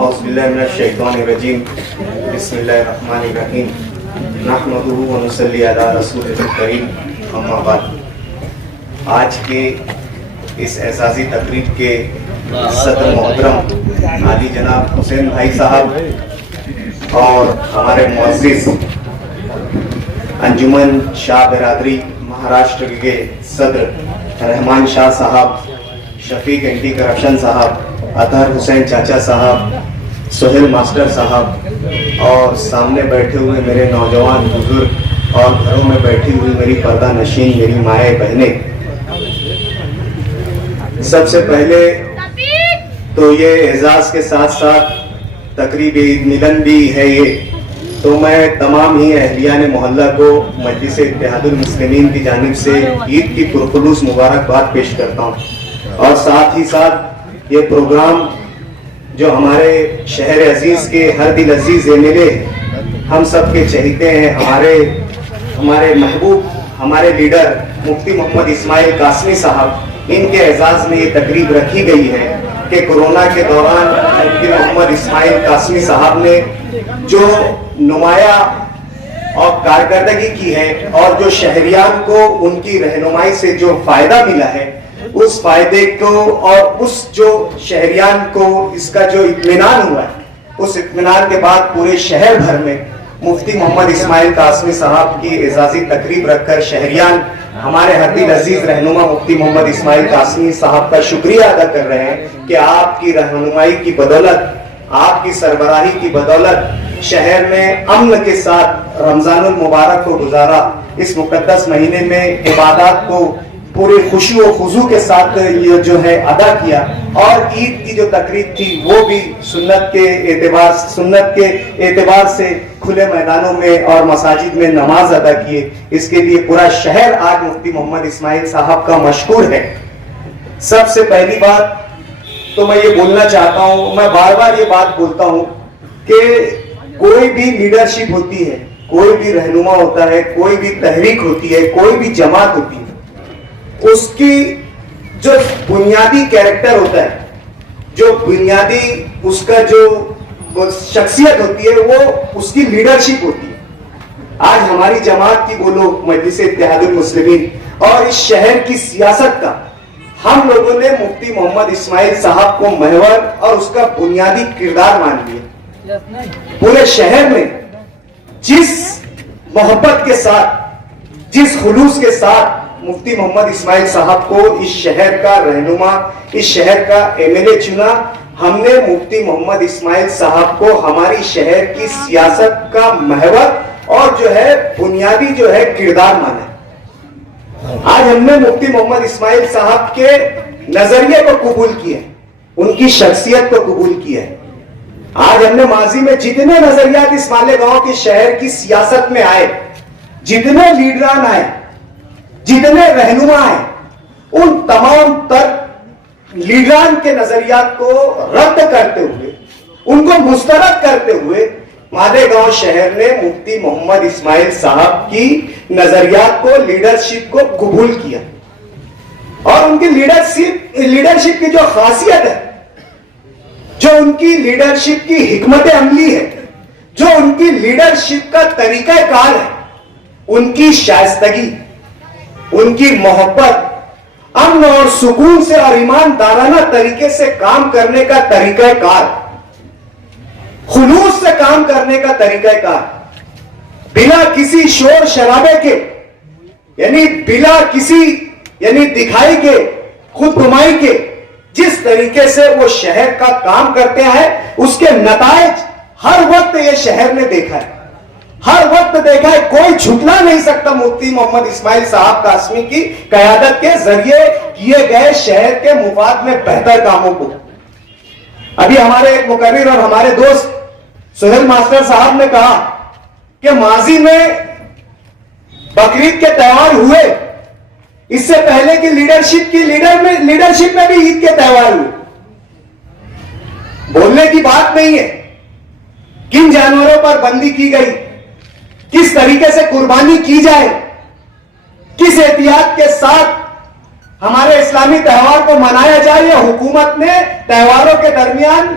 اعوذ باللہ من الشیطان الرجیم بسم اللہ الرحمن الرحیم نحمدہ ونصلی علی رسولہ الکریم اما بعد۔ آج کے اس اعزازی تقریب کے صدر محترم عالی جناب حسین بھائی صاحب اور ہمارے معزز انجمن شاہ برادری مہاراشٹر کے صدر رحمان شاہ صاحب، شفیق اینٹی کرپشن صاحب، اطہر حسین چاچا صاحب، سہیل ماسٹر صاحب اور سامنے بیٹھے ہوئے میرے نوجوان بزرگ اور گھروں میں بیٹھی ہوئی میری پردہ نشین میری مائیں بہنیں، سب سے پہلے تو یہ اعزاز کے ساتھ ساتھ تقریب عید ملن بھی ہے یہ، تو میں تمام ہی اہلیان محلہ کو مجلس اتحاد المسلمین کی جانب سے عید کی پرخلوص مبارکباد پیش کرتا ہوں، اور ساتھ ہی ساتھ یہ پروگرام جو ہمارے شہر عزیز کے ہر دل عزیز MLA ہم سب کے چہیتے ہیں، ہمارے محبوب ہمارے لیڈر مفتی محمد اسماعیل قاسمی صاحب، ان کے اعزاز میں یہ تقریب رکھی گئی ہے کہ کورونا کے دوران مفتی محمد اسماعیل قاسمی صاحب نے جو نمایاں اور کارکردگی کی ہے اور جو شہریان کو ان کی رہنمائی سے جو فائدہ ملا ہے، اس فائدے کو اور اس جو شہریان کو اس کا جو اطمینان ہوا ہے، اس اطمینان کے بعد پورے شہر بھر میں مفتی محمد اسماعیل قاسمی صاحب کی اعزازی تقریب رکھ کر شہریان ہمارے ہر دل عزیز رہنما مفتی محمد اسماعیل قاسمی صاحب کا شکریہ ادا کر رہے ہیں کہ آپ کی رہنمائی کی بدولت، آپ کی سربراہی کی بدولت شہر میں امن کے ساتھ رمضان المبارک کو گزارا، اس مقدس مہینے میں عبادات کو پورے خوشی و خضوع کے ساتھ یہ جو ہے ادا کیا، اور عید کی جو تقریب تھی وہ بھی سنت کے اعتبار سے کھلے میدانوں میں اور مساجد میں نماز ادا کیے۔ اس کے لیے پورا شہر آج مفتی محمد اسماعیل صاحب کا مشکور ہے۔ سب سے پہلی بات تو میں یہ بولنا چاہتا ہوں، میں بار بار یہ بات بولتا ہوں کہ کوئی بھی لیڈرشپ ہوتی ہے، کوئی بھی رہنما ہوتا ہے، کوئی بھی تحریک ہوتی ہے، کوئی بھی جماعت ہوتی ہے، اس کی جو بنیادی کیریکٹر ہوتا ہے، جو بنیادی اس کا جو شخصیت ہوتی ہے، وہ اس کی لیڈرشپ ہوتی ہے۔ آج ہماری جماعت کی وہ لوگ مجلس اتحاد المسلمین اور اس شہر کی سیاست کا ہم لوگوں نے مفتی محمد اسماعیل صاحب کو محور اور اس کا بنیادی کردار مان لیا۔ پورے شہر میں جس محبت کے ساتھ، جس خلوص کے ساتھ مفتی محمد اسماعیل صاحب کو اس شہر کا رہنما، اس شہر کا MLA چنا، ہم نے مفتی محمد اسماعیل صاحب کو ہماری شہر کی سیاست کا محور اور جو ہے بنیادی جو ہے کردار مانا ہے۔ آج ہم نے مفتی محمد اسماعیل صاحب کے نظریے کو قبول کیا ہے، ان کی شخصیت کو قبول کیا ہے۔ آج ہم نے ماضی میں جتنے نظریات اس مالیگاؤں کے شہر کی سیاست میں آئے، جتنے لیڈران آئے، جتنے رہنما ہیں، ان تمام تر لیڈران کے نظریات کو رد کرتے ہوئے، ان کو مسترد کرتے ہوئے مالیگاؤں شہر نے مفتی محمد اسماعیل صاحب کی نظریات کو، لیڈرشپ کو قبول کیا، اور ان کی لیڈرشپ کی جو خاصیت ہے، جو ان کی لیڈرشپ کی حکمت عملی ہے، جو ان کی لیڈرشپ کا طریقہ کار ہے، ان کی شائستگی، ان کی محبت، امن اور سکون سے اور ایماندارانہ طریقے سے کام کرنے کا طریقہ کار، خلوص سے کام کرنے کا طریقہ کار، بلا کسی شور شرابے کے، یعنی بلا کسی دکھائی کے، خود نمائی کے، جس طریقے سے وہ شہر کا کام کرتے ہیں، اس کے نتائج ہر وقت یہ شہر نے دیکھا ہے، ہر وقت دیکھا ہے۔ کوئی جھٹلا نہیں سکتا مفتی محمد اسماعیل صاحب قاسمی کی قیادت کے ذریعے کیے گئے شہر کے مفاد میں بہتر کاموں کو۔ ابھی ہمارے ایک مقرر اور ہمارے دوست سہیل ماسٹر صاحب نے کہا کہ ماضی میں بقرعید کے تہوار ہوئے، اس سے پہلے کی لیڈرشپ میں بھی عید کے تہوار ہوئے۔ بولنے کی بات نہیں ہے، کن جانوروں پر بندی کی گئی، کس طریقے سے قربانی کی جائے، کس احتیاط کے ساتھ ہمارے اسلامی تہوار کو منایا جائے، یہ حکومت نے تہواروں کے درمیان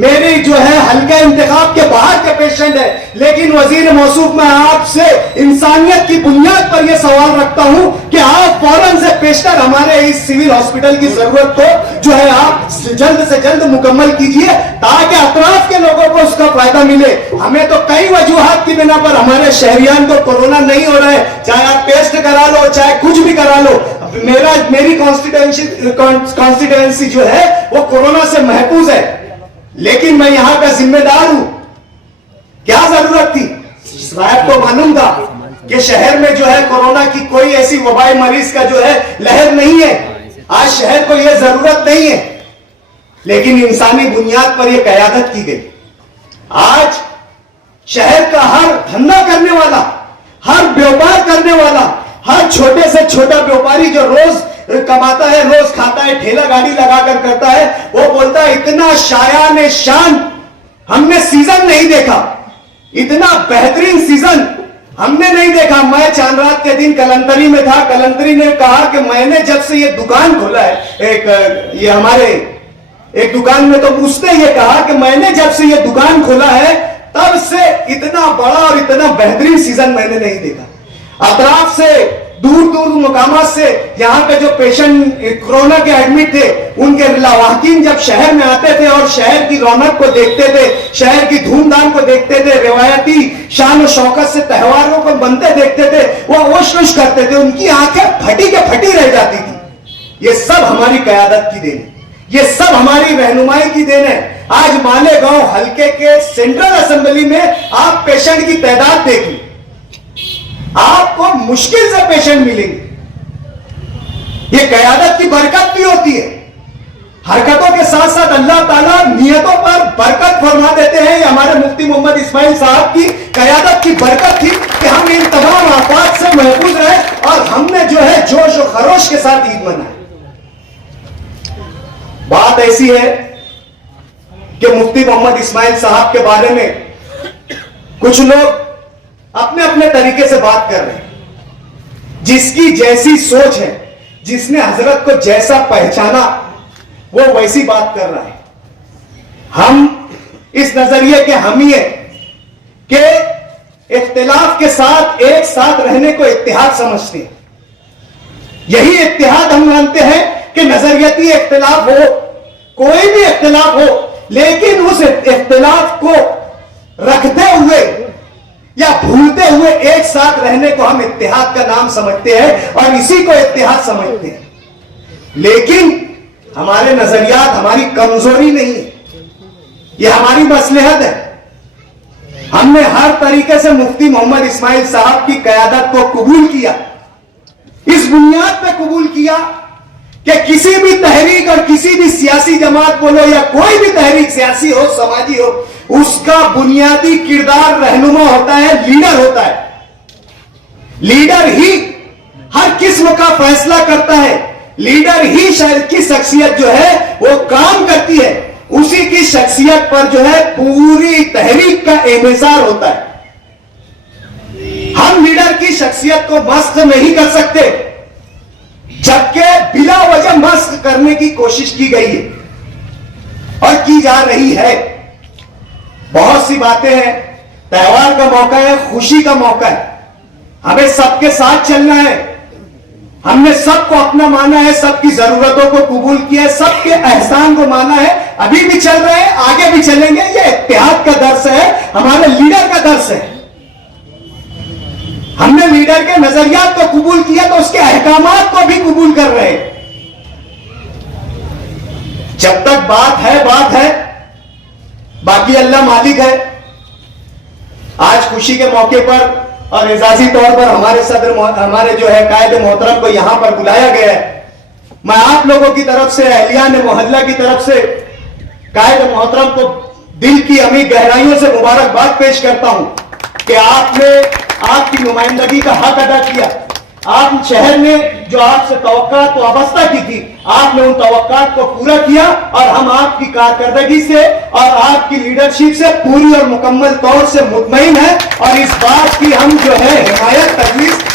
میری جو ہے حلقہ انتخاب کے باہر کے پیشنٹ ہے، لیکن وزیر موصوف میں آپ سے انسانیت کی بنیاد پر یہ سوال رکھتا ہوں کہ آپ فوراً سے پیشتر ہمارے اس سول ہاسپٹل کی ضرورت کو جو ہے آپ جلد سے جلد مکمل کیجئے تاکہ اطراف کے لوگوں کو اس کا فائدہ ملے. ہمیں تو کئی وجوہات کی بنا پر ہمارے شہریان کو کورونا نہیں ہو رہا ہے، چاہے آپ ٹیسٹ کرا لو چاہے کچھ بھی کرا لو. میری کانسٹیٹوئنسی جو ہے وہ کورونا سے محفوظ ہے، لیکن میں یہاں کا ذمہ دار ہوں. کیا ضرورت تھی؟ صاحب کو معلوم تھا کہ شہر میں جو ہے کورونا کی کوئی ایسی وبائی مریض کا جو ہے لہر نہیں ہے. آج شہر کو یہ ضرورت نہیں ہے، لیکن انسانی بنیاد پر یہ قیادت کی گئی. آج شہر کا ہر دھندا کرنے والا، ہر بیوپار کرنے والا، ہر چھوٹے سے چھوٹا بیوپاری جو روز کماتا ہے، روز کھاتا ہے، ٹھیلا گاڑی لگا کر کرتا ہے، وہ بولتا ہے اتنا شایان شان ہم نے سیزن نہیں دیکھا، اتنا بہترین سیزن ہم نے نہیں دیکھا. میں چاند رات کے دن کلندری میں تھا، کلندری نے کہا کہ میں نے جب سے یہ دکان کھولا ہے، یہ ہمارے ایک دکان میں، تو اس نے یہ کہا کہ میں نے جب سے یہ دکان کھولا ہے تب سے اتنا بڑا اور اتنا بہترین سیزن میں نے نہیں دیکھا. اطراف سے دور دور مقامات سے یہاں پہ جو پیشنٹ کورونا کے ایڈمٹ تھے، ان کے لواحقین جب شہر میں آتے تھے اور شہر کی رونق کو دیکھتے تھے، شہر کی دھوم دھام کو دیکھتے تھے، روایتی شان و شوکت سے تہواروں کو بنتے دیکھتے تھے، وہ ہوش ہوش کرتے تھے، ان کی آنکھیں پھٹی کے پھٹی رہ جاتی تھی. یہ سب ہماری قیادت کی دین ہے، یہ سب ہماری رہنمائی کی دین ہے. آج مالیگاؤں حلقے کے سینٹرل اسمبلی میں آپ پیشنٹ کی تعداد دیکھیں، آپ کو مشکل سے پیشنٹ ملیں گے. یہ قیادت کی برکت بھی ہوتی ہے. حرکتوں کے ساتھ ساتھ اللہ تعالیٰ نیتوں پر برکت فرما دیتے ہیں. یہ ہمارے مفتی محمد اسماعیل صاحب کی قیادت کی برکت تھی کہ ہم ان تمام آفات سے محفوظ رہے اور ہم نے جو ہے جوش و خروش کے ساتھ عید منائی. بات ایسی ہے کہ مفتی محمد اسماعیل صاحب کے بارے میں کچھ لوگ اپنے اپنے طریقے سے بات کر رہے ہیں. جس کی جیسی سوچ ہے، جس نے حضرت کو جیسا پہچانا، وہ ویسی بات کر رہا ہے. ہم اس نظریے کے حامی ہیں کہ اختلاف کے ساتھ ایک ساتھ رہنے کو اتحاد سمجھتے ہیں. یہی اتحاد ہم مانتے ہیں کہ نظریاتی اختلاف ہو، کوئی بھی اختلاف ہو، لیکن اس اختلاف کو رکھتے ہوئے یا بھولتے ہوئے ایک ساتھ رہنے کو ہم اتحاد کا نام سمجھتے ہیں اور اسی کو اتحاد سمجھتے ہیں. لیکن ہمارے نظریات ہماری کمزوری نہیں ہے، یہ ہماری مصلحت ہے. ہم نے ہر طریقے سے مفتی محمد اسماعیل صاحب کی قیادت کو قبول کیا، اس بنیاد پہ قبول کیا کہ کسی بھی تحریک اور کسی بھی سیاسی جماعت بولو یا کوئی بھی تحریک سیاسی ہو، سماجی ہو، اس کا بنیادی کردار رہنما ہوتا ہے، لیڈر ہوتا ہے. لیڈر ہی ہر قسم کا فیصلہ کرتا ہے، لیڈر ہی شہر کی شخصیت جو ہے وہ کام کرتی ہے، اسی کی شخصیت پر جو ہے پوری تحریک کا انحصار ہوتا ہے. ہم لیڈر کی شخصیت کو مسخ نہیں کر سکتے، جبکہ بلا وجہ مسخ کرنے کی کوشش کی گئی ہے اور کی جا رہی ہے. بہت سی باتیں ہیں، تہوار کا موقع ہے، خوشی کا موقع ہے، ہمیں سب کے ساتھ چلنا ہے. ہم نے سب کو اپنا مانا ہے، سب کی ضرورتوں کو قبول کیا ہے، سب کے احسان کو مانا ہے، ابھی بھی چل رہے ہیں، آگے بھی چلیں گے. یہ اتحاد کا درس ہے، ہمارے لیڈر کا درس ہے. ہم نے لیڈر کے نظریات کو قبول کیا تو اس کے احکامات کو بھی قبول کر رہے ہیں. جب تک بات ہے بات ہے، باقی اللہ مالک ہے. آج خوشی کے موقع پر اور اعزازی طور پر ہمارے صدر ہمارے جو ہے قائد محترم کو یہاں پر بلایا گیا ہے. میں آپ لوگوں کی طرف سے، اہلیان محلہ کی طرف سے قائد محترم کو دل کی عمیق گہرائیوں سے مبارکباد پیش کرتا ہوں کہ آپ نے آپ کی نمائندگی کا حق ادا کیا. آپ شہر نے جو آپ سے توقعات وابستہ کی تھی، آپ نے ان توقعات کو پورا کیا اور ہم آپ کی کارکردگی سے اور آپ کی لیڈرشپ سے پوری اور مکمل طور سے مطمئن ہیں اور اس بات کی ہم جو ہے حمایت تجویز